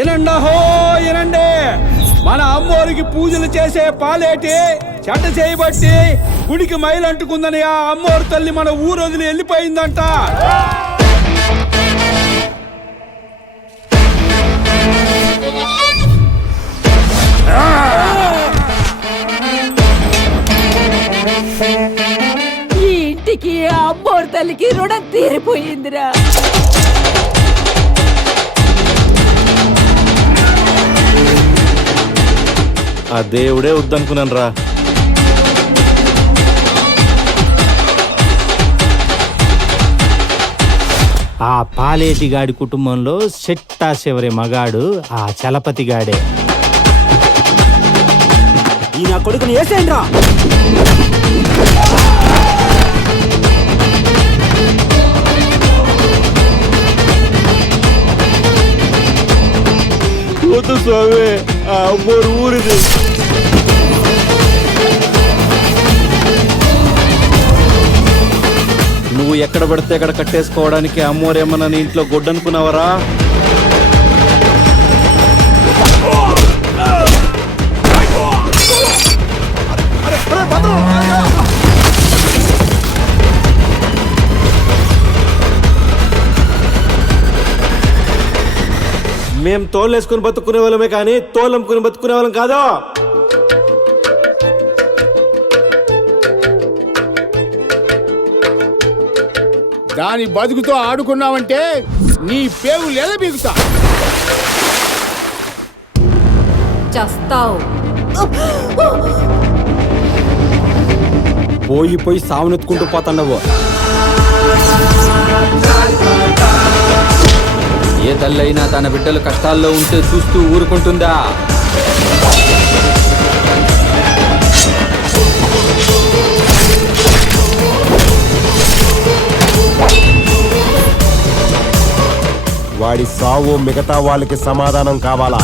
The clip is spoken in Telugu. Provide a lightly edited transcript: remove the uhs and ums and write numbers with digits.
ఎనండహో ఎనండి, మన అమ్మోరికి పూజలు చేసే పాలేటి చెడ్డ చేయబట్టి గుడికి మైలంటుకుందని ఆ అమ్మోరు తల్లి మన ఊరు వదిలి వెళ్ళిపోయిందంట. ఈ ఇంటికి అమ్మోరు తల్లికి రుణం తీరిపోయిందిరా. ఆ దేవుడే వద్దనుకున్నాను రా. ఆ పాలేటిగాడి కుటుంబంలో చెట్టా చివరి మగాడు ఆ చలపతిగాడే. ఈ నా కొడుకుని వేసేయండి రా. వద్దు స్వామి, ఆ అమ్మోరు ఊరిది. నువ్వు ఎక్కడ పడితే అక్కడ కట్టేసుకోవడానికి అమ్మోరేమన్నా నీ ఇంట్లో గొడ్డనుకున్నావరా? మేం తోలేసుకుని బతుకునే వాళ్ళమే కానీ తోలమ్ముకుని బతుకునే వాళ్ళం కాదు. దాని బతుకుతో ఆడుకున్నావంటే నీ పేగు లేదా బీగుతా. చస్తావు. పోయి పోయి సావనెత్తుకుంటూ పోతాండవు. ఏ తల్లైనా తన బిడ్డలు కష్టాల్లో ఉంటే చూస్తూ ఊరుకుంటుందా? వాడి సావు మిగతా వాళ్ళకి సమాధానం కావాలా?